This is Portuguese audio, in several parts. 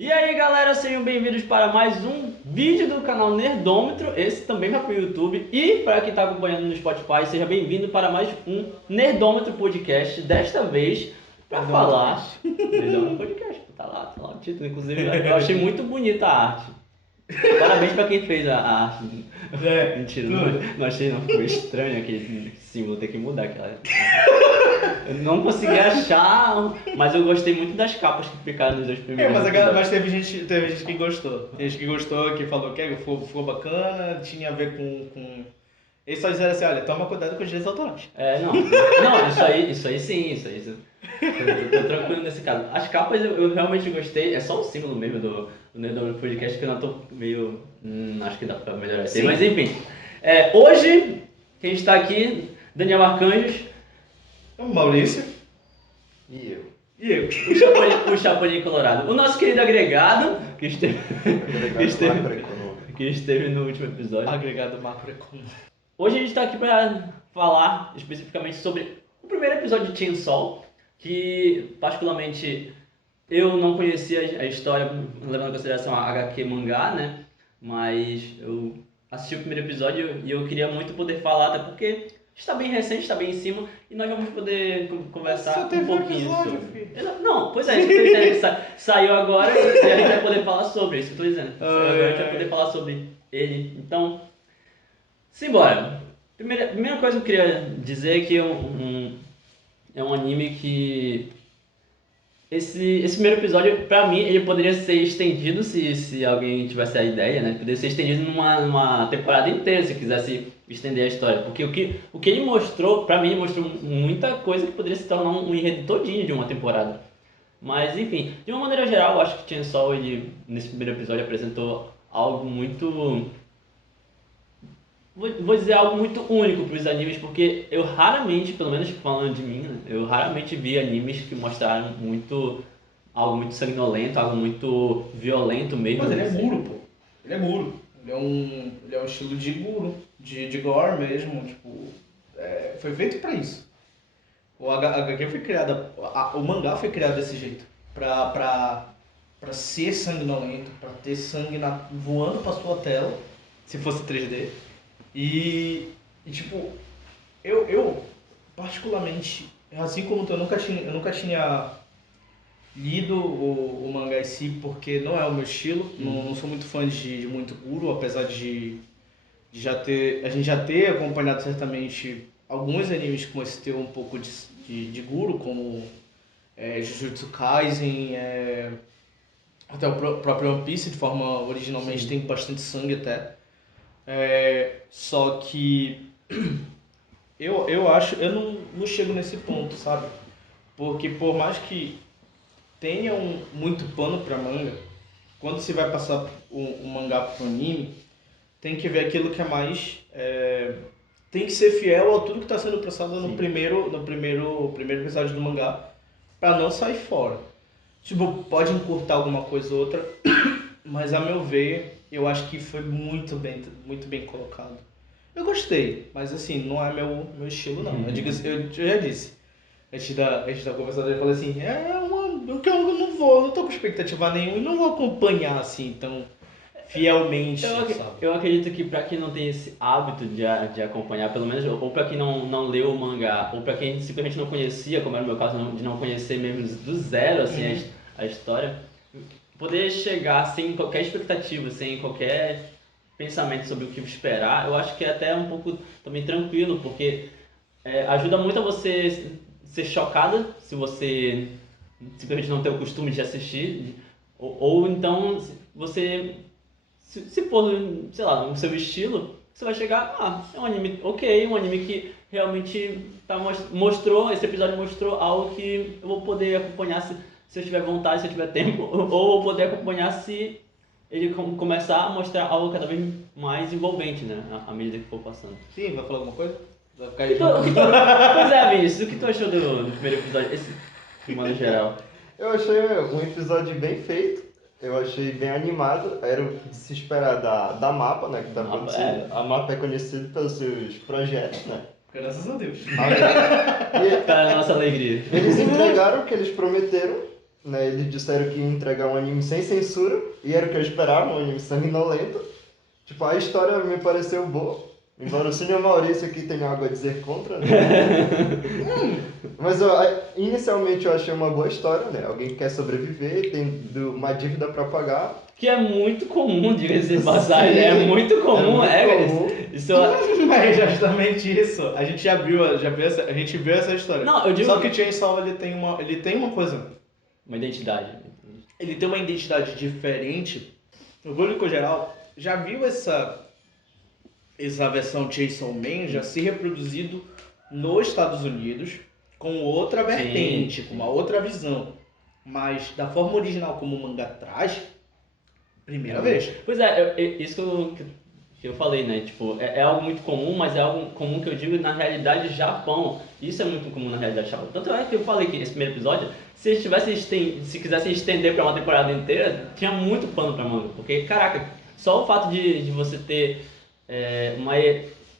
E aí galera, sejam bem-vindos para mais um vídeo do canal Nerdômetro. Esse também vai para o YouTube. E para quem está acompanhando no Spotify, seja bem-vindo para mais um Nerdômetro Podcast. Desta vez para falar Nerdômetro Podcast, tá lá o título. Inclusive eu achei muito bonita a arte. Parabéns para quem fez a arte. Mentira, não achei não, ficou estranho aquele símbolo, tem que mudar aquela. Eu não consegui achar, mas eu gostei muito das capas que ficaram nos dois primeiros. Mas teve gente que gostou. Tem gente que gostou, que falou que ficou bacana, tinha a ver com... Eles só disseram assim, olha, toma cuidado com os direitos autorais. Não, isso aí sim, eu tô tranquilo nesse caso. As capas eu realmente gostei, é só o símbolo mesmo do Nerdômetro Podcast que eu não tô meio... acho que dá pra melhorar isso aí, mas enfim. Hoje, quem está aqui, Daniel Arcanjos. O Maurício. E eu. O Chapolin Colorado. O nosso querido agregado, que esteve no último episódio. Agregado macroeconômico. Hoje a gente está aqui para falar especificamente sobre o primeiro episódio de Chainsaw, que particularmente eu não conhecia a história, levando em consideração a HQ mangá, né? Mas eu assisti o primeiro episódio e eu queria muito poder falar, até porque está bem recente, está bem em cima, e nós vamos poder conversar um pouquinho sobre. Não, pois é, isso que eu tô dizendo, que saiu agora e a gente vai poder falar sobre isso, que eu tô dizendo. Agora a gente vai poder falar sobre ele. Então, simbora. Primeira coisa que eu queria dizer é que é um anime que... Esse primeiro episódio, pra mim, ele poderia ser estendido se alguém tivesse a ideia, né? Poderia ser estendido numa temporada inteira, se quisesse estender a história. Porque o que ele mostrou, pra mim, ele mostrou muita coisa que poderia se tornar um enredo todinho de uma temporada. Mas, enfim, de uma maneira geral, eu acho que Chainsaw, ele, nesse primeiro episódio, apresentou algo muito... Vou dizer algo muito único para os animes, porque eu raramente, pelo menos falando de mim, né, eu raramente vi animes que mostraram algo muito sanguinolento, algo muito violento mesmo. Mas ele é assim. guru, pô. Ele é guru. Ele é um estilo de guru, de gore mesmo, tipo... foi feito pra isso. O HQ foi criado... O mangá foi criado desse jeito. Pra ser sanguinolento, pra ter sangue voando pra sua tela, se fosse 3D. E tipo, eu particularmente, assim como tu, eu nunca tinha lido o mangá em si, porque não é o meu estilo, não sou muito fã de muito guru, apesar de a gente já ter acompanhado certamente alguns animes com esse ter um pouco de guru, como Jujutsu Kaisen, até o próprio One Piece, de forma originalmente tem bastante sangue até. Só que eu acho, eu não chego nesse ponto, sabe? Porque por mais que tenha muito pano pra manga, quando você vai passar um mangá pro anime, tem que ver aquilo que é mais... tem que ser fiel a tudo que está sendo passado no primeiro episódio do mangá, pra não sair fora. Tipo, pode encurtar alguma coisa ou outra, mas a meu ver... Eu acho que foi muito bem colocado. Eu gostei, mas assim, não é meu estilo não. Eu já disse. Antes da conversa dele, eu falei assim, eu não tô com expectativa nenhuma e não vou acompanhar assim tão fielmente, sabe? Eu acredito que pra quem não tem esse hábito de acompanhar, pelo menos, ou pra quem não leu o mangá, ou pra quem simplesmente não conhecia, como era o meu caso, de não conhecer mesmo do zero, assim, a história... Poder chegar sem qualquer expectativa, sem qualquer pensamento sobre o que esperar, eu acho que é até um pouco também tranquilo, porque ajuda muito a você ser chocada se você simplesmente não tem o costume de assistir, ou então você, se for, sei lá, no seu estilo, você vai chegar, é um anime ok, um anime que realmente mostrou, esse episódio mostrou algo que eu vou poder acompanhar se eu tiver vontade, se eu tiver tempo, ou poder acompanhar se ele começar a mostrar algo cada vez mais envolvente, né, à medida que for passando. Sim, vai falar alguma coisa? Vai ficar Pois é, Vinícius, o que tu achou do primeiro episódio, esse, de modo geral? Eu achei um episódio bem feito, eu achei bem animado, era o que se esperar da MAPPA, né, que tá produzindo. A MAPPA é conhecida pelos seus projetos, né? Graças a Deus. Para a nossa alegria. Eles entregaram o que eles prometeram, né, eles disseram que ia entregar um anime sem censura, e era o que eu esperava, um anime sanguinolento. Tipo, a história me pareceu boa, embora o Cine Maurício aqui tenha algo a dizer contra, né? Mas inicialmente eu achei uma boa história, né? Alguém que quer sobreviver, tem uma dívida pra pagar. Que é muito comum, diga-se de passagem. Sim, é muito comum, comum. Isso é justamente isso. A gente a gente viu essa história. Não, eu digo... Só que o Chainsaw, ele tem uma coisa. Uma identidade. Ele tem uma identidade diferente. O público geral já viu essa versão Chainsaw Man já se reproduzido nos Estados Unidos com outra vertente, com uma outra visão. Mas da forma original como o mangá traz, primeira vez. Pois é, isso que eu falei, né? Tipo, é algo muito comum, mas é algo comum que eu digo na realidade Japão. Isso é muito comum na realidade Japão. Tanto é que eu falei que esse primeiro episódio, se quisesse estender para uma temporada inteira, tinha muito pano para manga. Porque, caraca, só o fato de você ter uma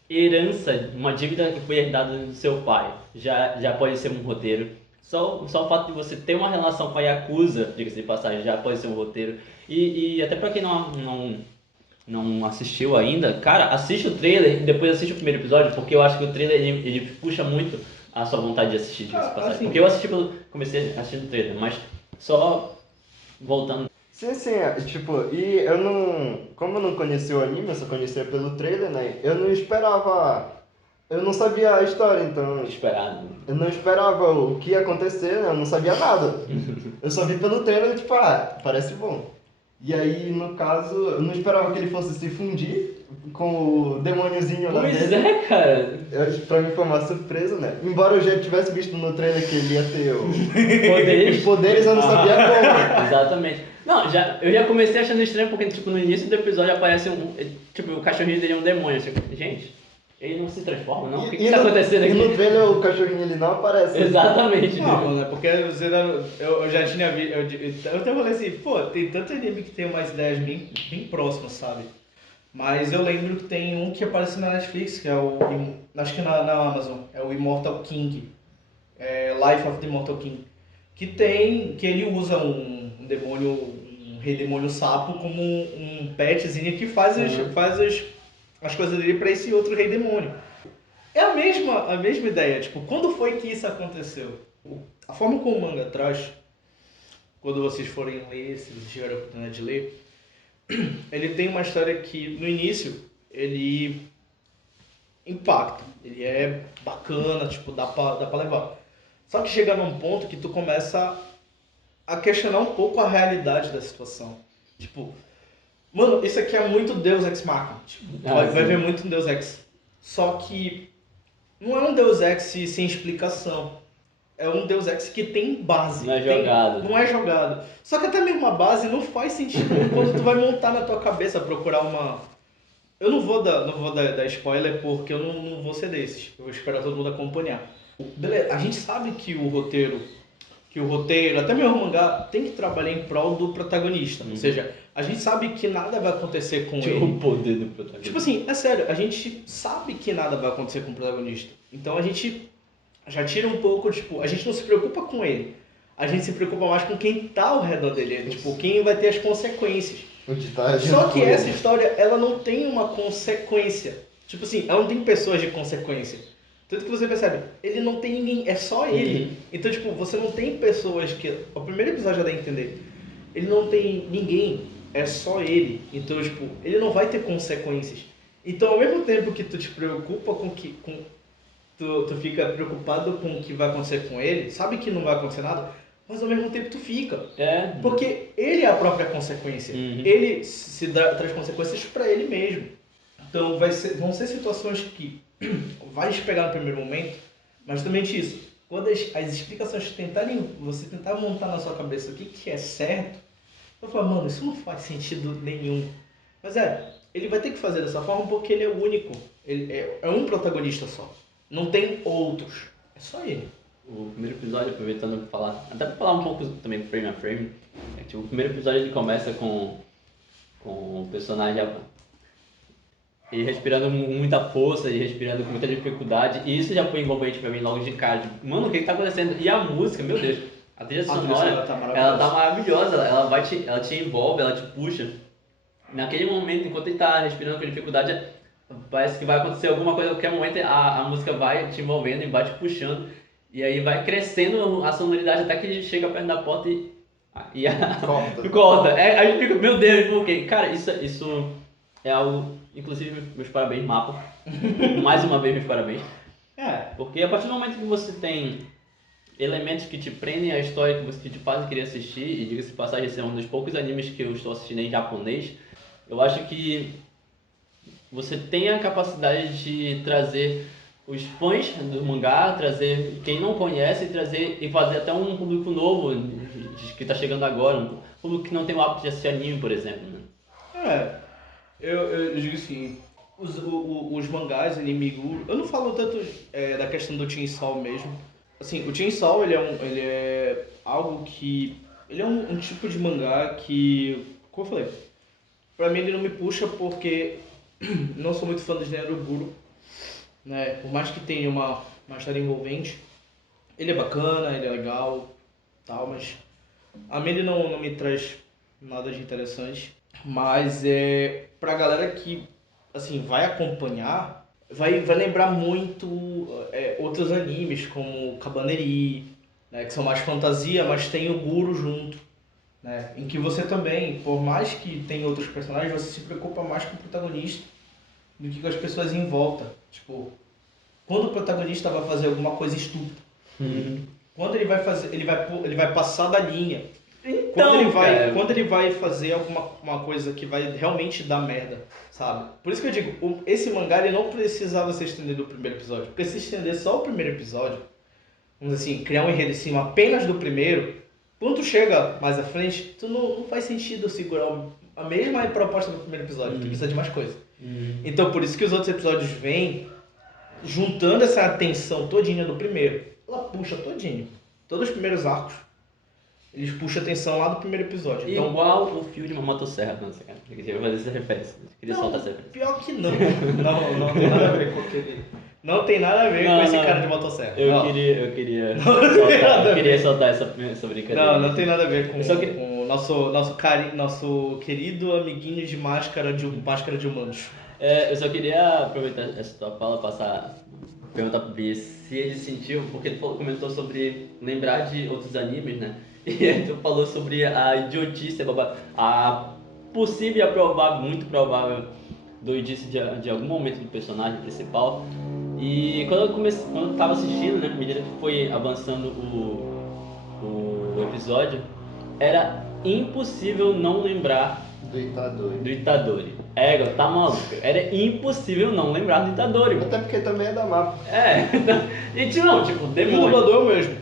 herança, uma dívida que foi herdada do seu pai, já pode ser um roteiro. Só o fato de você ter uma relação com a Yakuza, diga-se de passagem, já pode ser um roteiro. E até pra quem não assistiu ainda, cara, assiste o trailer e depois assiste o primeiro episódio, porque eu acho que o trailer ele puxa muito a sua vontade de assistir, diga-se de passagem. Assim, porque eu comecei assistindo o trailer, mas só voltando. Sim, tipo, e como eu não conhecia o anime, eu só conhecia pelo trailer, né? Eu não sabia a história, então... Eu não esperava o que ia acontecer, né? Eu não sabia nada. Eu só vi pelo trailer e tipo, parece bom. E aí, no caso, eu não esperava que ele fosse se fundir com o demôniozinho lá dentro. Pois é, cara. Pra mim foi uma surpresa, né? Embora eu já tivesse visto no trailer que ele ia ter Poderes. Os poderes, eu não sabia como. Exatamente. Não, eu já comecei achando estranho porque, tipo, no início do episódio aparece o cachorrinho dele é um demônio. Tipo, gente, ele não se transforma, não? O que tá acontecendo aqui? E no trailer o cachorrinho ele não aparece. Exatamente. Não, mano, é porque eu já tinha visto. Eu até falei assim, pô, tem tanto anime que tem umas ideias bem próximas, sabe? Mas eu lembro que tem um que aparece na Netflix, que é acho que na Amazon, é o Immortal King. Life of the Immortal King. Que ele usa um demônio, um rei demônio sapo como um petzinho que faz as coisas dele pra esse outro rei demônio. É a mesma ideia, tipo, quando foi que isso aconteceu? A forma como o manga traz, quando vocês forem ler, se vocês tiverem a oportunidade de ler, ele tem uma história que, no início, ele impacta, ele é bacana, tipo, dá pra levar. Só que chega num ponto que tu começa a questionar um pouco a realidade da situação. Tipo, mano, isso aqui é muito Deus Ex Machina. Tipo, vai ver muito um Deus Ex. Só que não é um Deus Ex sem explicação. É um Deus Ex que tem base. Não é jogado. Não é jogado. Só que até mesmo a base não faz sentido quando tu vai montar na tua cabeça, procurar uma... Eu não vou dar spoiler porque eu não vou ser desses. Eu vou esperar todo mundo acompanhar. Beleza, a gente sabe que o roteiro, até mesmo o mangá, tem que trabalhar em prol do protagonista. Ou seja, a gente sabe que nada vai acontecer com ele. O poder do protagonista. Tipo assim, é sério, a gente sabe que nada vai acontecer com o protagonista. Então a gente já tira um pouco, tipo, a gente não se preocupa com ele. A gente se preocupa mais com quem tá ao redor dele. Tipo, quem vai ter as consequências. Só que essa história, ela não tem uma consequência. Tipo assim, ela não tem pessoas de consequência. Tanto que você percebe, ele não tem ninguém, é só ele. Então, tipo, você não tem pessoas que... O primeiro episódio já dá a entender. Ele não tem ninguém, é só ele. Então, tipo, ele não vai ter consequências. Então, ao mesmo tempo que tu te preocupa tu fica preocupado com o que vai acontecer com ele, sabe que não vai acontecer nada, mas ao mesmo tempo tu fica. Porque ele é a própria consequência. Ele traz consequências pra ele mesmo. Então, vão ser situações que vai te pegar no primeiro momento, mas justamente isso. Quando as explicações você tentar montar na sua cabeça o que é certo, eu falo, mano, isso não faz sentido nenhum. Mas ele vai ter que fazer dessa forma porque ele é o único. Ele é um protagonista só. Não tem outros. É só ele. O primeiro episódio, aproveitando para falar, até para falar um pouco também frame a frame, tipo, o primeiro episódio ele começa com o personagem ele respirando muita força, e respirando com muita dificuldade, e isso já foi envolvente pra mim logo de cara. Tipo, mano, o que tá acontecendo? E a música, meu Deus, A trilha A trilha sonora, sonora tá ela tá maravilhosa. maravilhosa, ela te envolve, ela te puxa. Naquele momento, enquanto ele tá respirando com dificuldade, parece que vai acontecer alguma coisa, a qualquer momento a música vai te envolvendo e vai te puxando. E aí vai crescendo a sonoridade até que ele chega perto da porta Corta. corta. A gente fica, meu Deus, por quê? Cara, isso é algo. Inclusive, meus parabéns, Mapa. Mais uma vez, meus parabéns. É, Porque a partir do momento que você tem elementos que te prendem à história, que te fazem querer assistir, e diga-se de passagem, esse é um dos poucos animes que eu estou assistindo em japonês, eu acho que você tem a capacidade de trazer os fãs do mangá, trazer quem não conhece, trazer e fazer até um público novo que está chegando agora, um público que não tem o hábito de assistir anime, por exemplo. Né? eu digo assim, os mangás, anime guru, eu não falo tanto da questão do Chainsaw mesmo. Assim, o Chainsaw, ele é algo que, ele é um tipo de mangá que, como eu falei, pra mim ele não me puxa porque não sou muito fã do gênero guru, né? Por mais que tenha uma história envolvente, ele é bacana, ele é legal, tal, mas a mim ele não me traz nada de interessante. Mas pra galera que assim vai acompanhar, vai lembrar muito outros animes como Cabaneri, né, que são mais fantasia, mas tem o guru junto, né? Em que você também, por mais que tenha outros personagens, você se preocupa mais com o protagonista do que com as pessoas em volta. Tipo, quando o protagonista vai fazer alguma coisa estúpida, quando ele vai fazer, ele vai passar da linha. Então, Quando ele vai fazer uma coisa que vai realmente dar merda, sabe? Por isso que eu digo, esse mangá ele não precisava ser estendido do primeiro episódio. Porque se estender só o primeiro episódio, vamos dizer assim, criar um enredo em cima apenas do primeiro, quando tu chega mais à frente, tu não faz sentido segurar a mesma proposta do primeiro episódio. Tu precisa de mais coisa. Então por isso que os outros episódios vêm juntando essa atenção todinha do primeiro. Ela puxa todinho. Todos os primeiros arcos, eles puxam atenção lá do primeiro episódio. Então, Igual o fio de uma motosserra, não sei, cara. Eu queria fazer essa referência. Eu queria soltar essa referência. pior que não. Não tem nada a ver com aquele. Não tem nada a ver com esse cara de motosserra. Eu queria soltar essa brincadeira. Não tem nada a ver com, Eu só que- com o nosso querido amiguinho de máscara de humanos. Eu só queria aproveitar essa tua fala, perguntar pro Bia se ele sentiu, porque ele comentou sobre lembrar de outros animes, né? E aí tu falou sobre a idiotice, a possível e a provável, muito provável doidice de algum momento do personagem principal. E quando eu tava assistindo, né, à medida que foi avançando o episódio, era impossível não lembrar do Itadori. Tá maluco. Era impossível não lembrar do Itadori. Até porque também é da mapa. Gente, não, tipo, O demônio. dublador mesmo.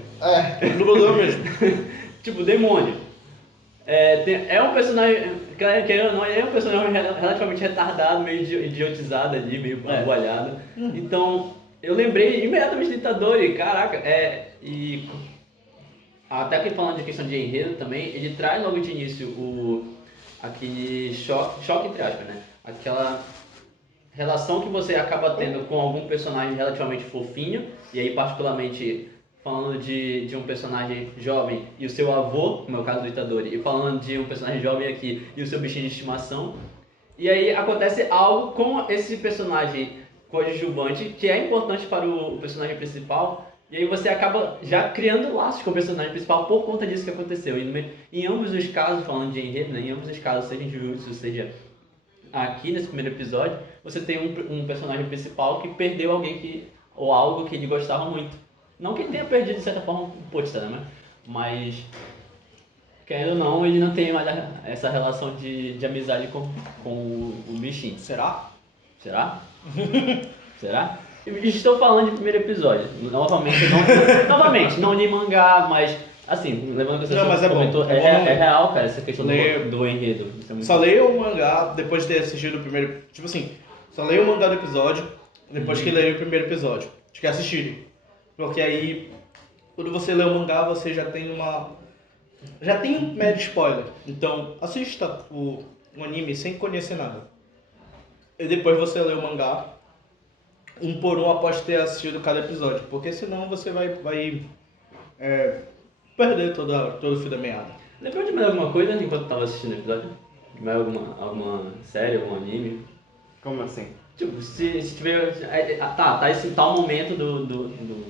O dublador mesmo. Tipo, demônio. É um personagem, querendo ou não, ele é um personagem relativamente retardado, meio idiotizado ali, meio aboalhado. Então, eu lembrei imediatamente do Itadori, caraca, e até que falando de questão de enredo também, ele traz logo de início aquele choque entre aspas, né? Aquela relação que você acaba tendo com algum personagem relativamente fofinho, e aí particularmente falando de um personagem jovem e o seu avô, como é o caso do Itadori, e falando de um personagem jovem aqui e o seu bichinho de estimação. E aí acontece algo com esse personagem coadjuvante que é importante para o personagem principal, e aí você acaba já criando laços com o personagem principal por conta disso que aconteceu. E em ambos os casos, falando de enredo, né, em ambos os casos, seja em Jujutsu, seja aqui nesse primeiro episódio, você tem um personagem principal que perdeu alguém ou algo que ele gostava muito. Não que ele tenha perdido de certa forma um putz, né? Mas querendo ou não, ele não tem mais essa relação de amizade com o bichinho. Será? Será? Será? Estou falando de primeiro episódio. Novamente, não li mangá, mas assim, lembrando que você Não, mas é bom. comentou, é real, cara, essa questão do enredo. Isso é muito Só leia o mangá depois de ter assistido o primeiro. Tipo assim, só leia o mangá do episódio depois que leia o primeiro episódio. Acho que assistirem. Porque aí, quando você lê o mangá, você já tem já tem um mero spoiler. Então, assista o anime sem conhecer nada. E depois você lê o mangá, por um após ter assistido cada episódio. Porque senão você vai perder todo o fio da meada. Lembrou de mais alguma coisa enquanto tava assistindo o episódio? De mais alguma série, algum anime? Como assim? Tipo, se tiver. Tá, esse tal momento do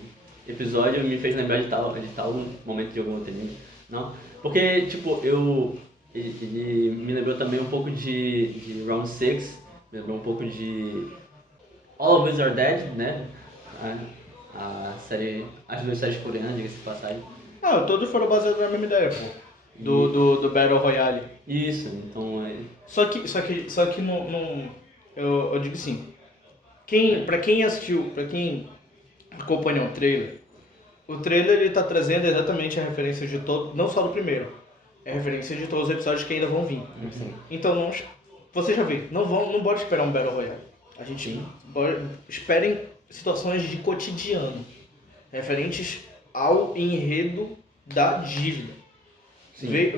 episódio me fez lembrar de tal momento de algum outro anime. Não? Porque, tipo, ele me lembrou também um pouco de Round 6, me lembrou um pouco de All of Us Are Dead, né? A série, as duas séries coreanas, diga-se de passagem. Ah, todos foram baseados na mesma ideia, pô. Do Battle Royale. Isso, então Só que não eu digo assim, pra quem assistiu, pra quem acompanhou o trailer ele tá trazendo exatamente a referência de todo, não só do primeiro, é a referência de todos os episódios que ainda vão vir. Sim. Então você já viu, não pode esperar um Battle Royale. A gente esperem situações de cotidiano, referentes ao enredo da dívida.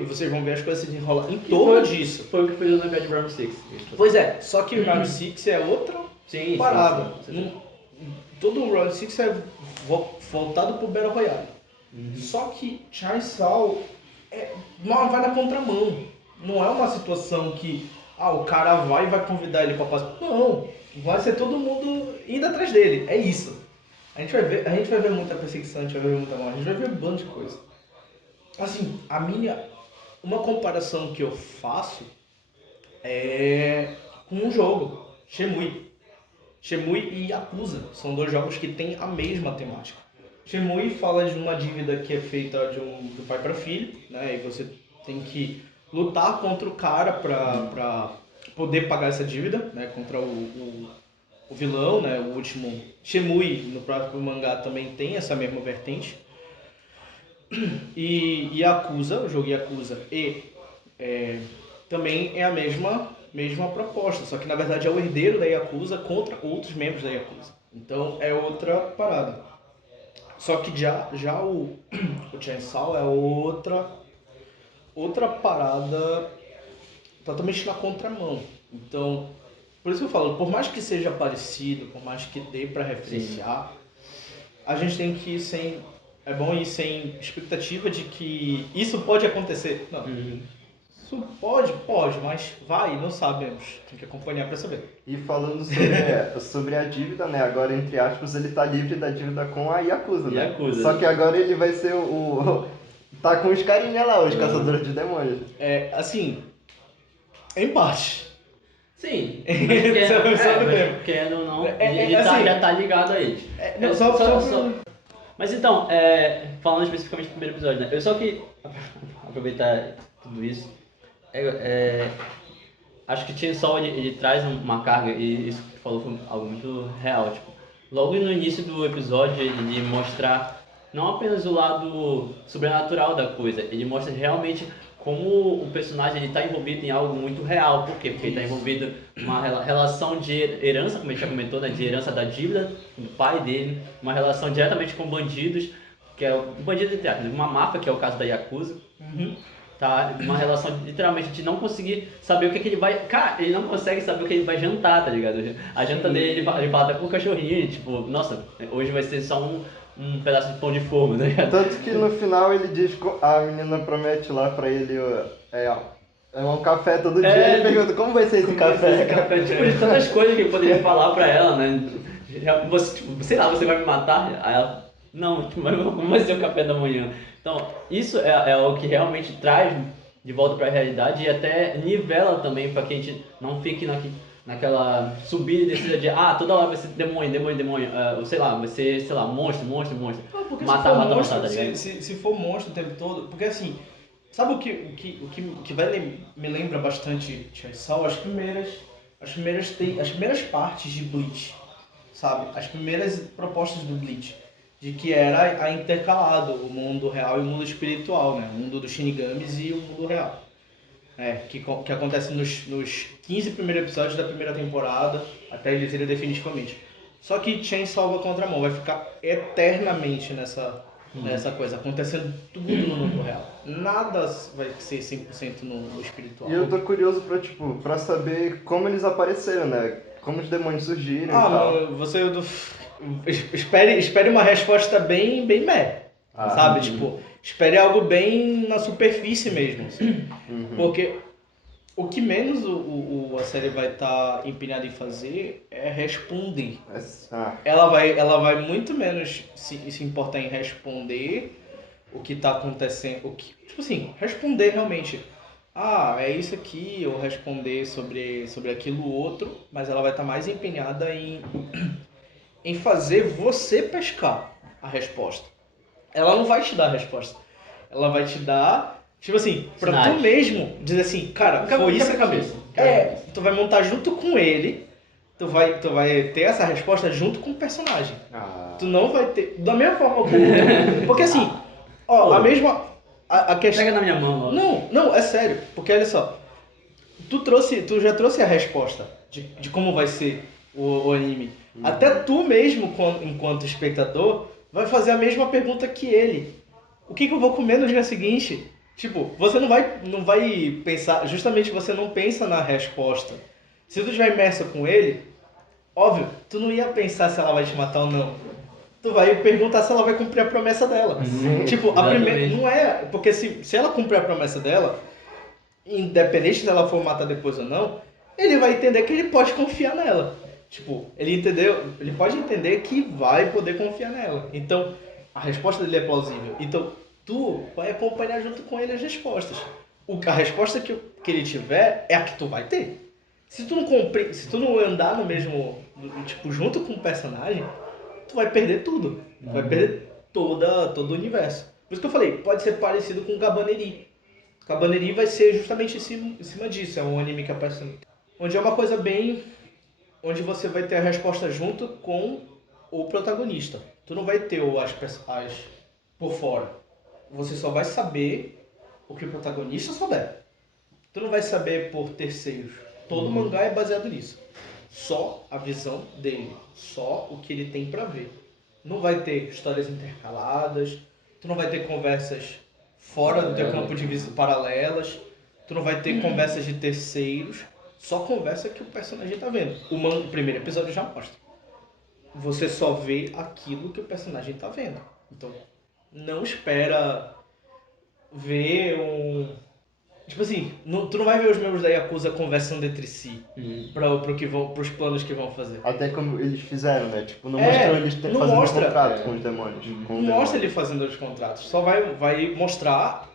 Vocês vão ver as coisas se desenrolar em torno disso. Foi o que fez eu lembrar de Round 6. Pois é, só que o Round 6 é outra parada. Sim. Todo o Round 6 é voltado pro Battle Royale. Só que Chainsaw vai na contramão. Não é uma situação que o cara vai convidar ele pra passar. Não, vai ser todo mundo indo atrás dele. É isso. A gente vai ver muita perseguição, a gente vai ver muita morte, a gente vai ver um bando de coisa. Assim, uma comparação que eu faço é com um jogo, Shenmue. Shenmue e Yakuza são dois jogos que têm a mesma temática. Shenmue fala de uma dívida que é feita do pai para filho, né? E você tem que lutar contra o cara para poder pagar essa dívida, né? Contra o vilão, né? O último Shenmue no próprio mangá também tem essa mesma vertente. E Yakuza, o jogo Yakuza também é a mesma proposta, só que na verdade é o herdeiro da Yakuza contra outros membros da Yakuza. Então é outra parada. Só que já o Chainsaw é outra parada totalmente na contramão. Então, por isso que eu falo, por mais que seja parecido, por mais que dê pra referenciar, a gente tem que ir sem... É bom ir sem expectativa de que isso pode acontecer. Não. Isso pode, mas não sabemos. Tem que acompanhar pra saber. E falando sobre a dívida, né? Agora, entre aspas, ele tá livre da dívida com a Yakuza, né? Só que agora ele vai ser tá com os carinha lá, os caçadores de demônios. Assim, em parte. Sim. Querendo ou não, ele assim, já tá ligado a eles. Mas então, falando especificamente do primeiro episódio, né? Eu só que aproveitar tudo isso. Acho que Chainsaw ele traz uma carga, e isso que tu falou foi algo muito real. Tipo, logo no início do episódio, ele mostra não apenas o lado sobrenatural da coisa, ele mostra realmente como o personagem está envolvido em algo muito real. Por quê? Porque ele está envolvido em uma relação de herança, como a gente já comentou, né? De herança da dívida do pai dele, uma relação diretamente com bandidos, que é um bandido entre aspas, uma máfia, que é o caso da Yakuza. Tá? Uma relação literalmente de não conseguir saber o que ele vai... Cara, ele não consegue saber o que ele vai jantar, tá ligado? A janta dele, ele fala até pro cachorrinho, tipo, nossa, hoje vai ser só um pedaço de pão de forma, né? Tanto que no final ele diz, a menina promete lá pra ele um café todo dia, ele pergunta, como vai ser esse café? Tipo, de tantas coisas que ele poderia falar pra ela, né? Você, tipo, sei lá, você vai me matar? Aí ela, não, tipo, como vai ser o café da manhã? Então, isso é o que realmente traz de volta pra realidade e até nivela também pra que a gente não fique naquela subida e descida de toda hora vai ser demônio, sei lá, vai ser, sei lá, monstro. Matar, tá ligado? Se for monstro o tempo todo, porque assim, sabe o que me lembra bastante Chainsaw? As primeiras partes de Bleach, sabe? As primeiras propostas do Bleach, de que era intercalado o mundo real e o mundo espiritual, né? O mundo dos Shinigamis e o mundo real. Que acontece nos 15 primeiros episódios da primeira temporada, até eles irem definitivamente. Só que Chainsaw vai contra a mão, vai ficar eternamente nessa coisa, acontecendo tudo no mundo real. Nada vai ser 100% no espiritual. E eu tô curioso pra saber como eles apareceram, né? Como os demônios surgiram e tal. Espere uma resposta bem sabe? Tipo, espere algo bem na superfície mesmo. Assim. Porque o que menos a série vai estar empenhada em fazer é responder. Ela vai muito menos se importar em responder o que está acontecendo. Tipo assim, responder realmente. É isso aqui, ou responder sobre aquilo outro, mas ela vai estar mais empenhada em fazer você pescar a resposta. Ela não vai te dar a resposta. Ela vai te dar, tipo assim, pra tu mesmo dizer assim, cara, foi isso cabeça. Tu vai montar junto com ele, tu vai ter essa resposta junto com o personagem. Tu não vai ter, da mesma forma como porque assim, a mesma a questão. Pega na minha mão, Não, é sério, porque olha só, tu já trouxe a resposta de como vai ser o anime. Até tu mesmo, enquanto espectador, vai fazer a mesma pergunta que ele. O que eu vou comer no dia seguinte? Tipo, você não vai pensar, justamente você não pensa na resposta. Se tu estiver imerso com ele, óbvio, tu não ia pensar se ela vai te matar ou não. Tu vai perguntar se ela vai cumprir a promessa dela. Tipo, a primeira. Não é. Porque se ela cumprir a promessa dela, independente se ela for matar depois ou não, ele vai entender que ele pode confiar nela. Tipo, ele pode entender que vai poder confiar nela. Então, a resposta dele é plausível. Então, tu vai acompanhar junto com ele as respostas. A resposta que ele tiver é a que tu vai ter. Se tu não andar no mesmo, tipo, junto com o personagem, tu vai perder tudo. Tu vai perder todo o universo. Por isso que eu falei, pode ser parecido com o Cabaneri. Cabaneri vai ser justamente em cima disso. É um anime que aparece, onde é uma coisa bem, onde você vai ter a resposta junto com o protagonista. Tu não vai ter as por fora. Você só vai saber o que o protagonista souber. Tu não vai saber por terceiros. Todo mangá é baseado nisso. Só a visão dele. Só o que ele tem pra ver. Não vai ter histórias intercaladas. Tu não vai ter conversas fora do teu campo de visão paralelas. Tu não vai ter conversas de terceiros. Só conversa que o personagem tá vendo. O primeiro episódio já mostra. Você só vê aquilo que o personagem tá vendo. Então, não espera ver Tipo assim, tu não vai ver os membros da Yakuza conversando entre si pros planos que vão fazer. Até como eles fizeram, né? Tipo, não mostrou eles fazendo contrato com os demônios. Não mostra ele fazendo os contratos. Só vai mostrar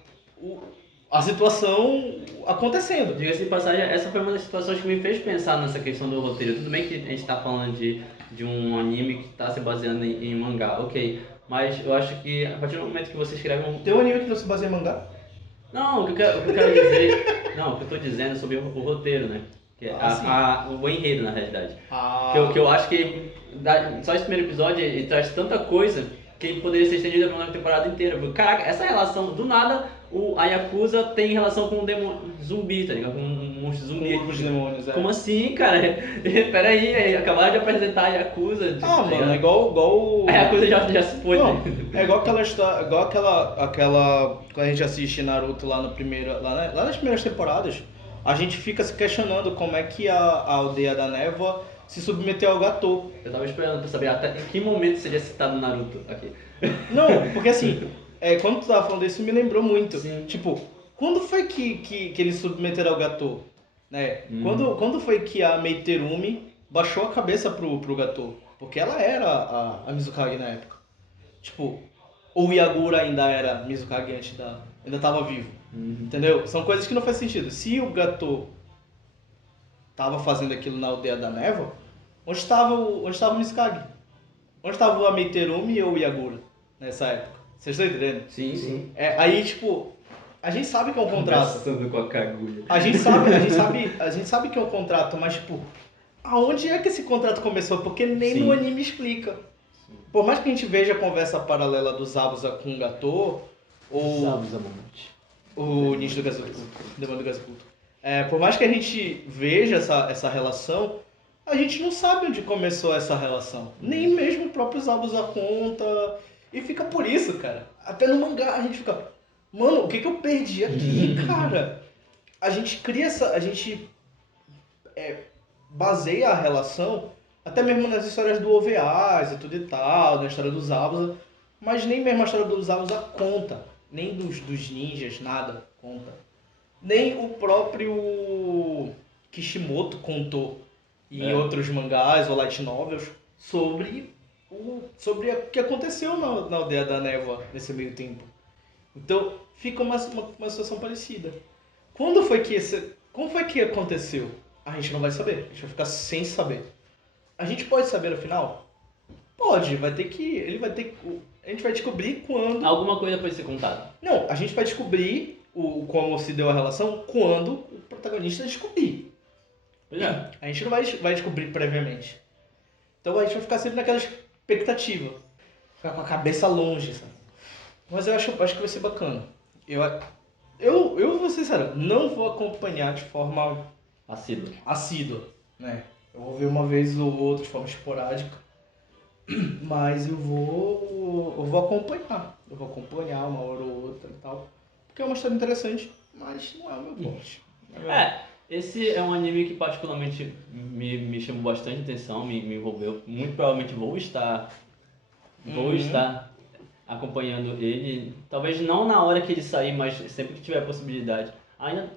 a situação acontecendo. Diga-se de passagem, essa foi uma das situações que me fez pensar nessa questão do roteiro. Tudo bem que a gente tá falando de um anime que tá se baseando em mangá, ok. Mas eu acho que a partir do momento que você escreve um... Tem um anime que não se baseia em mangá? Não, o que eu quero dizer... Não, o que eu tô dizendo sobre o roteiro, né? Que o enredo, na realidade. Que eu acho que só esse primeiro episódio ele traz tanta coisa que ele poderia ser estendido pra uma temporada inteira. Caraca, essa relação, do nada, a Yakuza tem relação com um demônio zumbi, tá ligado? Com um monstro zumbi. Com os demônios, Como assim, cara? Pera aí, acabaram de apresentar a Yakuza. Mano, é igual... A Yakuza já se foi, não, né? É igual aquela história, igual aquela... Quando a gente assiste Naruto lá lá nas primeiras temporadas, a gente fica se questionando como é que a aldeia da névoa se submeteu ao Gatô. Eu tava esperando pra saber até em que momento seria citado Naruto aqui. Não, porque assim, quando tu tava falando isso, me lembrou muito. Sim. Tipo, quando foi que eles submeteram ao Gatô? Né? Quando foi que a Meiterumi baixou a cabeça pro Gatô? Porque ela era a Mizukage na época. Tipo, ou o Yagura ainda era Mizukage ainda tava vivo. Entendeu? São coisas que não faz sentido. Se o Gatô tava fazendo aquilo na aldeia da névoa, onde estava o Mizukage? Onde estava a Meiterumi ou o Yagura nessa época? Vocês estão entendendo? Sim. Aí, tipo, a gente sabe que é um contrato. Conversando com a Kaguya. A gente sabe que é um contrato, mas, tipo, aonde é que esse contrato começou? Porque nem no anime explica. Por mais que a gente veja a conversa paralela do Zabuza com o Gatô, ou o Nishi do Gazoto, demônio do Gazoto. Por mais que a gente veja essa relação, a gente não sabe onde começou essa relação. Nem mesmo o próprio Zabuza conta. E fica por isso, cara. Até no mangá a gente fica... Mano, o que eu perdi aqui, cara? A gente cria a gente baseia a relação, até mesmo nas histórias do OVAs e tudo e tal, na história do Zabuza, mas nem mesmo a história do Zabuza conta. nem dos ninjas, nada conta. Nem o próprio Kishimoto contou em outros mangás ou light novels sobre o que aconteceu na Aldeia da Névoa nesse meio tempo. Então, fica uma situação parecida. Como foi que aconteceu? A gente não vai saber. A gente vai ficar sem saber. A gente pode saber no final? Pode. A gente vai descobrir quando... Alguma coisa pode ser contada. Não, a gente vai descobrir como se deu a relação quando o protagonista descobrir. Pois é. A gente não vai descobrir previamente. Então a gente vai ficar sempre naquela expectativa. Ficar com a cabeça longe, sabe? Mas eu acho que vai ser bacana. Eu vou ser sincero, não vou acompanhar de forma assídua, né? Eu vou ver uma vez ou outra de forma esporádica. Mas eu vou acompanhar. Eu vou acompanhar uma hora ou outra e tal. Porque é uma história interessante, mas não é o meu forte. Esse é um anime que particularmente me chamou bastante atenção, me envolveu. Muito provavelmente vou estar acompanhando ele. Talvez não na hora que ele sair, mas sempre que tiver a possibilidade.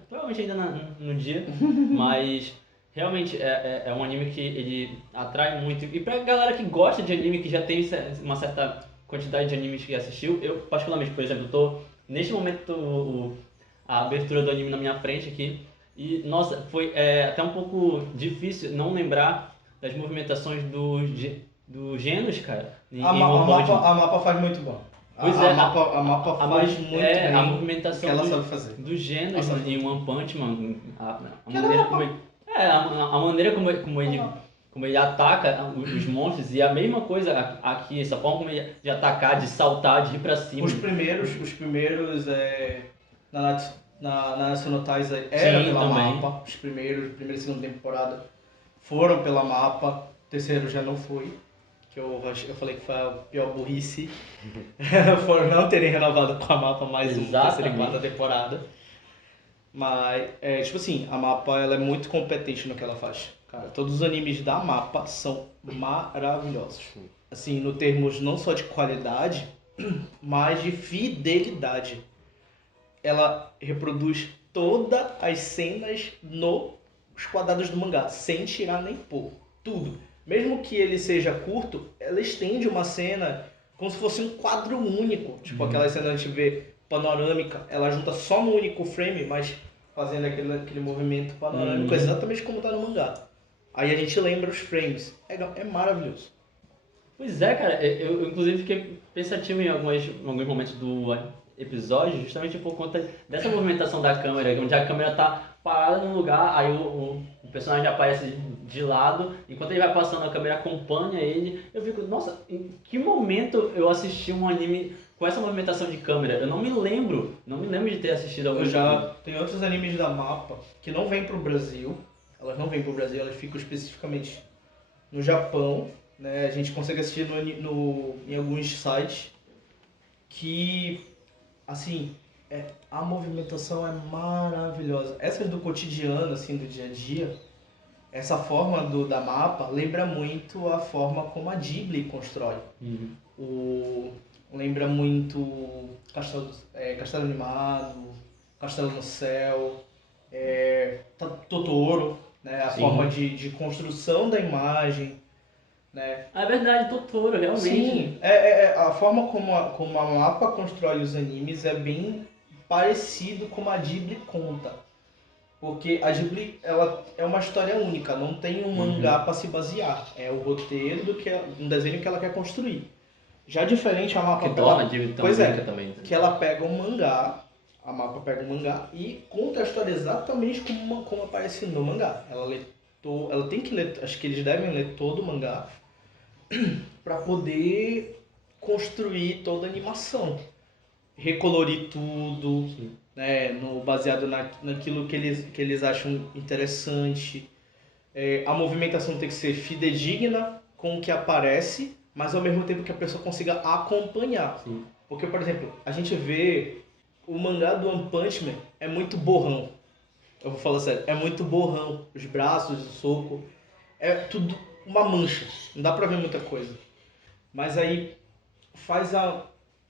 Provavelmente ainda no dia, mas realmente é um anime que ele atrai muito. E pra galera que gosta de anime, que já tem uma certa quantidade de animes que assistiu, eu particularmente, por exemplo, tô neste momento a abertura do anime na minha frente aqui. E, nossa, foi até um pouco difícil não lembrar das movimentações do Genos, cara. A mapa faz muito bom. Pois a mapa faz muito bem a movimentação o que ela sabe fazer. do Genos em One Punch Man. A maneira como ele ataca os monstros, e a mesma coisa aqui, essa forma de atacar, de saltar, de ir pra cima. Os primeiros na National Ties era pela também. mapa. Os primeiros, primeira e segunda temporada foram pela mapa. O terceiro já não foi. Que eu falei que foi a pior burrice. Por não terem renovado com a mapa mais uma terceira e quarta temporada. Mas, tipo assim, a mapa ela é muito competente no que ela faz. Cara, todos os animes da mapa são maravilhosos. Assim, no termos não só de qualidade, mas de fidelidade. Ela reproduz todas as cenas nos quadrados do mangá, sem tirar nem pôr. Tudo. Mesmo que ele seja curto, ela estende uma cena como se fosse um quadro único. Tipo, aquela cena que a gente vê panorâmica, ela junta só no único frame, mas fazendo aquele movimento panorâmico exatamente como tá no mangá. Aí a gente lembra os frames. É maravilhoso. Pois é, cara. Eu inclusive fiquei pensativo em alguns momentos do episódio, justamente por conta dessa movimentação da câmera, onde a câmera tá parada num lugar, aí o personagem aparece de lado, enquanto ele vai passando, a câmera acompanha ele. Eu fico, nossa, em que momento eu assisti um anime com essa movimentação de câmera? Eu não me lembro de ter assistido algum. Tem outros animes da mapa que não vêm pro Brasil. Elas não vêm pro Brasil, elas ficam especificamente no Japão, né? A gente consegue assistir em alguns sites que, assim, a movimentação é maravilhosa. Essas do cotidiano, assim, do dia a dia, essa forma da mapa lembra muito a forma como a Ghibli constrói. Lembra muito Castelo Animado, Castelo no Céu, Totoro, né? A forma de construção da imagem, né? É verdade, Totoro, realmente. Sim, a forma como a mapa constrói os animes é bem parecido com a Ghibli conta. Porque a Ghibli ela é uma história única, não tem um mangá para se basear. É o roteiro um desenho que ela quer construir. Já diferente a mapa... Que torna a Ghibli tão única também. Que ela pega um mangá, a mapa pega um mangá e conta a história exatamente como aparece no mangá. Ela tem que ler, acho que eles devem ler todo o mangá para poder construir toda a animação. Recolorir tudo, né, baseado naquilo que eles acham interessante. A movimentação tem que ser fidedigna com o que aparece, mas ao mesmo tempo que a pessoa consiga acompanhar. Sim. Porque, por exemplo, a gente vê o mangá do One Punch Man é muito borrão. Eu vou falar sério, é muito borrão. Os braços, o soco, é tudo uma mancha. Não dá pra ver muita coisa. Mas aí faz a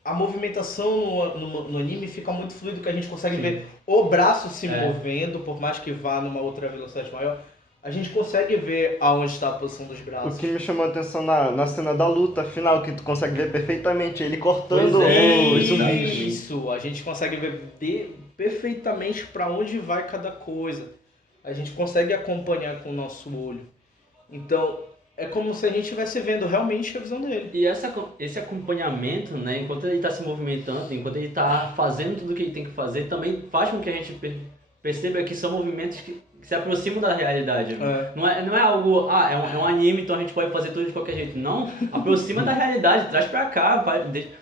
a movimentação no anime fica muito fluido, que a gente consegue ver o braço se movendo, por mais que vá numa outra velocidade maior. A gente consegue ver aonde está a posição dos braços. O que me chamou a atenção na cena da luta final, que tu consegue ver perfeitamente ele cortando Pois os zumbis. Isso, a gente consegue ver perfeitamente para onde vai cada coisa. A gente consegue acompanhar com o nosso olho. Então, é como se a gente estivesse vendo realmente a visão dele. E esse acompanhamento, né, enquanto ele está se movimentando, enquanto ele está fazendo tudo o que ele tem que fazer, também faz com que a gente perceba que são movimentos que se aproximam da realidade. Não é algo, é um anime, então a gente pode fazer tudo de qualquer jeito. Não, aproxima da realidade, traz pra cá,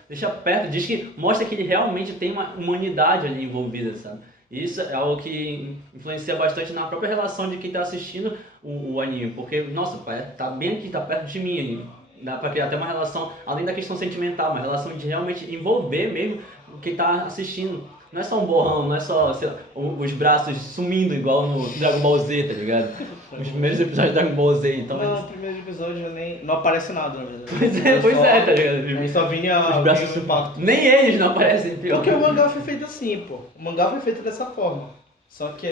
deixa perto, diz que mostra que ele realmente tem uma humanidade ali envolvida, sabe? Isso é algo que influencia bastante na própria relação de quem está assistindo o anime, porque, nossa, tá bem aqui, tá perto de mim, dá pra criar até uma relação, além da questão sentimental, uma relação de realmente envolver mesmo quem tá assistindo. Não é só um borrão, não é só, sei lá, os braços sumindo igual no Dragon Ball Z, tá ligado? Os primeiros episódios de Dragon Ball Z, então... Não, no primeiro episódio nem... não aparece nada, na verdade. Pois é, tá ligado? A gente só vinha os braços impacto. Nem eles não aparecem, pior. Porque o mangá foi feito assim, pô. O mangá foi feito dessa forma. Só que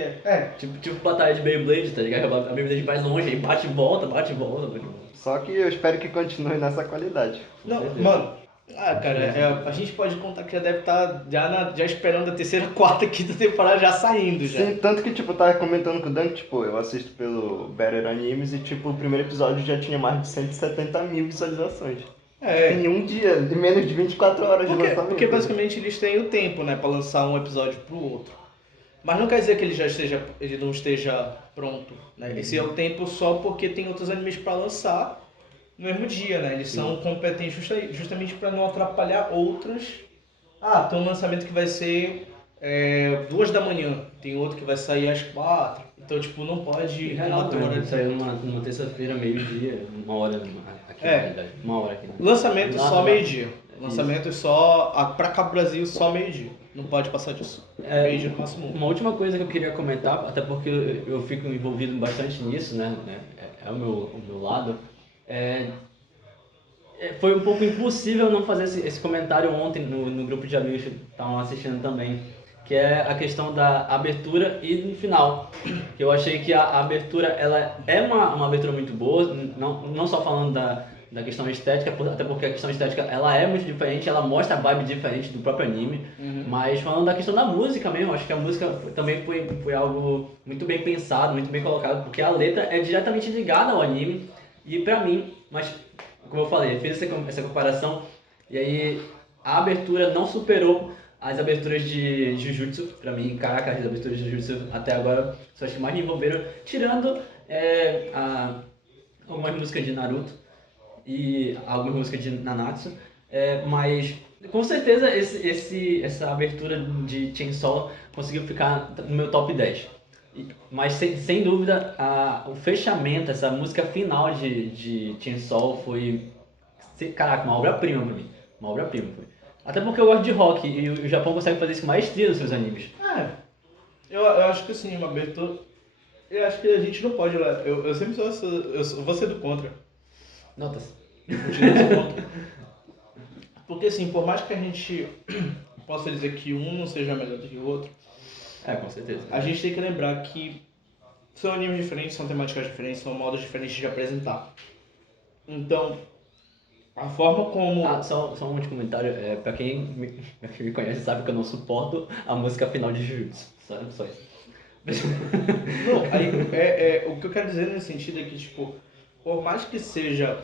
Tipo batalha de Beyblade, tá ligado? A Beyblade vai longe, aí bate e volta, bate e volta, bate e volta. Só que eu espero que continue nessa qualidade. Não, mano... cara, a gente pode contar que já deve estar já esperando a terceira, quarta, quinta temporada já saindo já. Sim, tanto que, tipo, eu tava comentando com o Dan, tipo, eu assisto pelo Better Animes e, tipo, o primeiro episódio já tinha mais de 170 mil visualizações. Em um dia, em menos de 24 horas de lançamento. Porque basicamente eles têm o tempo, né, pra lançar um episódio pro outro. Mas não quer dizer que ele não esteja pronto, né? Esse é o tempo só porque tem outros animes pra lançar no mesmo dia, né? Eles são competentes justamente para não atrapalhar outros. Tem um lançamento que vai ser 2 da manhã, tem outro que vai sair às 4. Então, tipo, não pode ir uma hora. Saiu numa terça-feira, meio-dia, uma hora aqui na realidade. Uma hora aqui. Lançamento só meio-dia. Lançamento só, pra cá pro Brasil, só meio-dia. Não pode passar disso. Meio-dia no máximo. Uma última coisa que eu queria comentar, até porque eu fico envolvido bastante nisso, né? É o meu lado. Foi um pouco impossível não fazer esse comentário ontem no grupo de amigos que estavam assistindo também, que é a questão da abertura e do final. Que eu achei que a abertura ela é uma abertura muito boa, não só falando da questão estética, até porque a questão estética ela é muito diferente, ela mostra a vibe diferente do próprio anime, mas falando da questão da música mesmo, acho que a música também foi algo muito bem pensado, muito bem colocado, porque a letra é diretamente ligada ao anime. E pra mim, mas como eu falei, eu fiz essa comparação e aí a abertura não superou as aberturas de Jujutsu. Pra mim, caraca, as aberturas de Jujutsu até agora são as que mais me envolveram, tirando algumas músicas de Naruto e algumas músicas de Nanatsu. Mas com certeza essa abertura de Chainsaw conseguiu ficar no meu top 10. Mas sem dúvida o fechamento, essa música final de Chainsaw foi, caraca, uma obra-prima pra mim. Uma obra-prima foi. Até porque eu gosto de rock e o Japão consegue fazer isso com maestria nos seus animes. Eu acho que assim, uma abertura. Eu acho que a gente não pode olhar. Eu sempre vou ser do contra. Notas. Porque assim, por mais que a gente possa dizer que um não seja melhor do que o outro, com certeza. A gente tem que lembrar que são animes diferentes, são temáticas diferentes, são modos diferentes de apresentar. Então, a forma como... Só um último comentário. Pra quem me conhece sabe que eu não suporto a música final de Jujutsu. Só isso. Não, o que eu quero dizer nesse sentido é que, tipo, por mais que seja...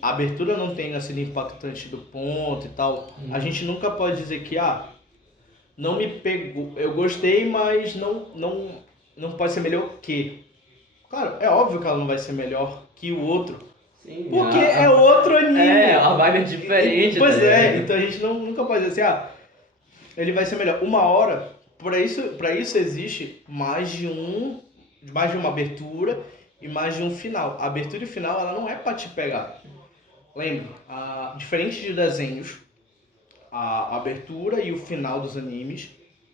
a abertura não tenha sido impactante do ponto e tal, a gente nunca pode dizer que, não me pegou. Eu gostei, mas não pode ser melhor que. Claro, é óbvio que ela não vai ser melhor que o outro. Sim, porque é outro anime. A vibe é diferente. Pois então a gente nunca pode dizer assim, ele vai ser melhor. Uma hora, pra isso existe mais de uma abertura e mais de um final. A abertura e o final, ela não é pra te pegar. Lembre, diferente de desenhos, a abertura e o final dos animes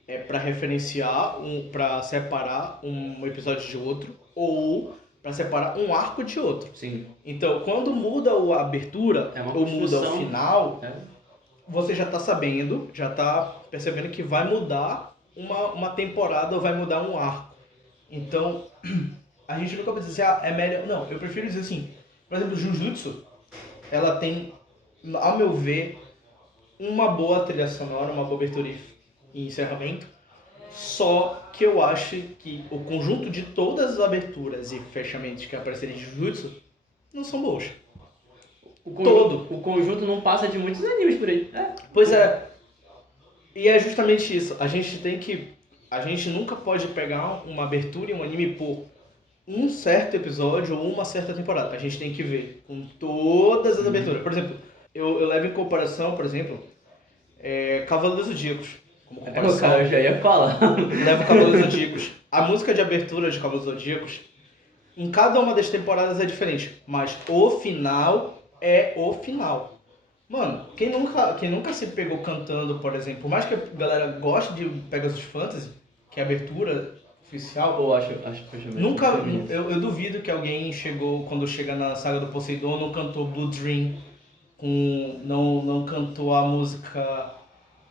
é para referenciar, para separar um episódio de outro ou para separar um arco de outro. Sim. Então, quando muda a abertura ou muda o final, você já tá sabendo, já tá percebendo que vai mudar uma temporada ou vai mudar um arco. Então, a gente nunca vai dizer, é melhor. Não, eu prefiro dizer assim, por exemplo, Jujutsu, ela tem, ao meu ver, uma boa trilha sonora, uma boa abertura e encerramento, só que eu acho que o conjunto de todas as aberturas e fechamentos que aparecerem em Jujutsu não são boas. O conjunto não passa de muitos animes por aí. Pois é. E é justamente isso. A gente nunca pode pegar uma abertura e um anime por um certo episódio ou uma certa temporada. A gente tem que ver com todas as aberturas. Por exemplo, eu levo em comparação, por exemplo, Cavaleiros Zodíacos. Como comparação. Cara, eu já ia falar. Levo Cavaleiros Zodíacos. A música de abertura de Cavaleiros Zodíacos, em cada uma das temporadas é diferente. Mas o final é o final. Mano, quem nunca se pegou cantando, por exemplo, por mais que a galera goste de Pegasus Fantasy, que é a abertura oficial, Eu acho que eu já nunca, eu duvido que alguém chegou, quando chega na saga do Poseidon, não cantou Blue Dream, não cantou a música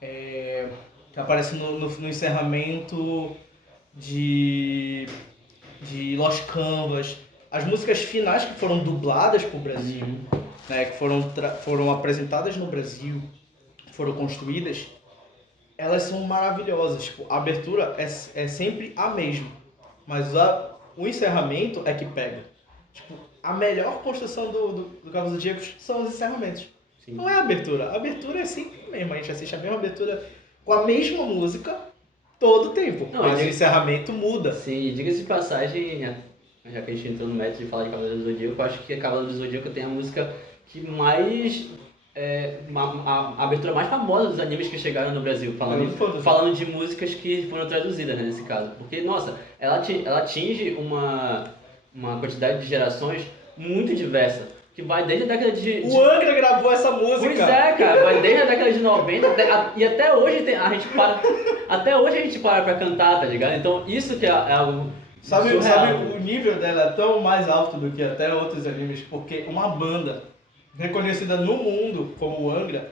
que aparece no encerramento de Lost Canvas. As músicas finais que foram dubladas pro Brasil, né, que foram apresentadas no Brasil, foram construídas, elas são maravilhosas. Tipo, a abertura é sempre a mesma, mas o encerramento é que pega. Tipo, a melhor construção do Cavaleiros do Zodíaco são os encerramentos. Sim. Não é a abertura. A abertura é sempre a mesma. A gente assiste a mesma abertura com a mesma música todo o tempo. Não, mas o encerramento muda. Sim, diga-se de passagem, já que a gente entrou no método de falar de Cavaleiro do Zodíaco, eu acho que Cavaleiro do Zodíaco tem a música que mais... a abertura mais famosa dos animes que chegaram no Brasil, falando de músicas que foram traduzidas, né, nesse caso. Porque, nossa, ela atinge uma quantidade de gerações muito diversa, que vai desde a década de... O Angra gravou essa música! Pois é, cara, vai desde a década de 90 e até hoje a gente para pra cantar, tá ligado? Então isso que é algo sabe surreal. O nível dela é tão mais alto do que até outros animes, porque uma banda reconhecida no mundo como o Angra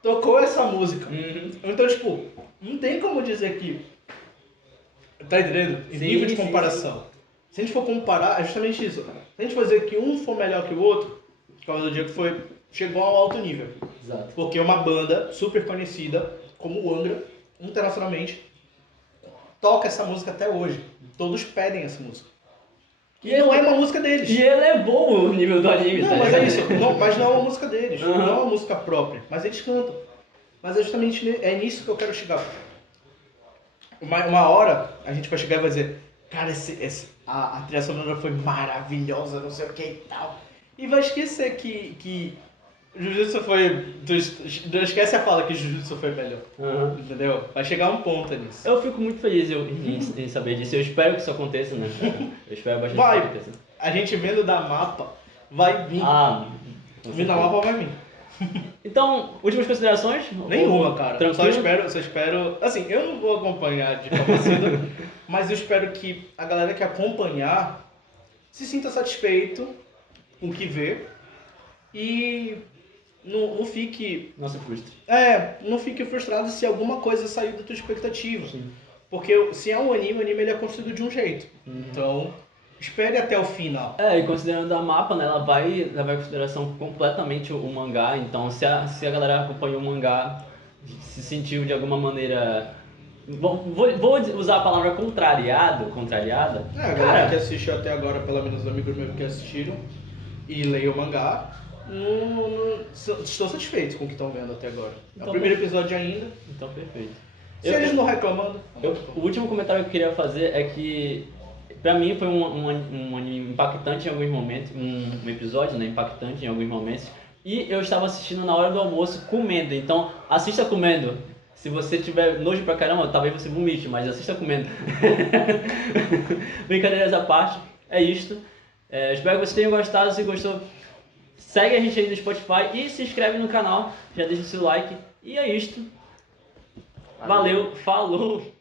tocou essa música. Então, tipo, não tem como dizer que... Tá entendendo? Em nível de comparação. Sim. Se a gente for comparar, é justamente isso. Se a gente for dizer que um for melhor que o outro, o Cavaleiro do Zodíaco chegou ao alto nível. Exato. Porque uma banda super conhecida, como o Angra, internacionalmente, toca essa música até hoje. Todos pedem essa música. E não é uma música deles. E elevou o nível do anime. Não, mas é isso. Mas não é uma música deles. Não é uma música própria. Mas eles cantam. Mas é justamente nisso que eu quero chegar. Uma hora a gente vai chegar e vai dizer, cara, a trilha sonora foi maravilhosa, não sei o que e tal. E vai esquecer que Jujutsu foi... Não esquece a fala que Jujutsu foi melhor. Entendeu? Vai chegar um ponto nisso. Eu fico muito feliz em saber disso. Eu espero que isso aconteça, né? Eu espero bastante que isso aconteça. A gente vendo da mapa, vai vir. Vindo da mapa vai vir. Então, últimas considerações? Nenhuma, cara. Tranquilo? Só espero... Assim, eu não vou acompanhar de forma cedo, mas eu espero que a galera que acompanhar se sinta satisfeito com o que vê e não fique... Não se frustre. Não fique frustrado se alguma coisa saiu da tua expectativa. Sim. Porque se é um anime, o anime ele é construído de um jeito. Então... espere até o final. E considerando a mapa, né, ela vai levar em consideração completamente o mangá, então se a galera acompanhou o mangá, se sentiu de alguma maneira... Vou usar a palavra contrariada. A galera que assistiu até agora, pelo menos os amigos meus que assistiram e leem o mangá, estou satisfeitos com o que estão vendo até agora. Então, é o primeiro episódio ainda. Então, perfeito. Se eles não reclamando... O último comentário que eu queria fazer é que pra mim foi um anime impactante em alguns momentos, um episódio, né, impactante em alguns momentos, e eu estava assistindo na hora do almoço comendo, então assista comendo. Se você tiver nojo pra caramba, talvez você vomite, mas assista comendo. Brincadeiras à parte, é isto. Espero que vocês tenham gostado. Se gostou, segue a gente aí no Spotify e se inscreve no canal, já deixa o seu like, e é isto. Valeu, falou!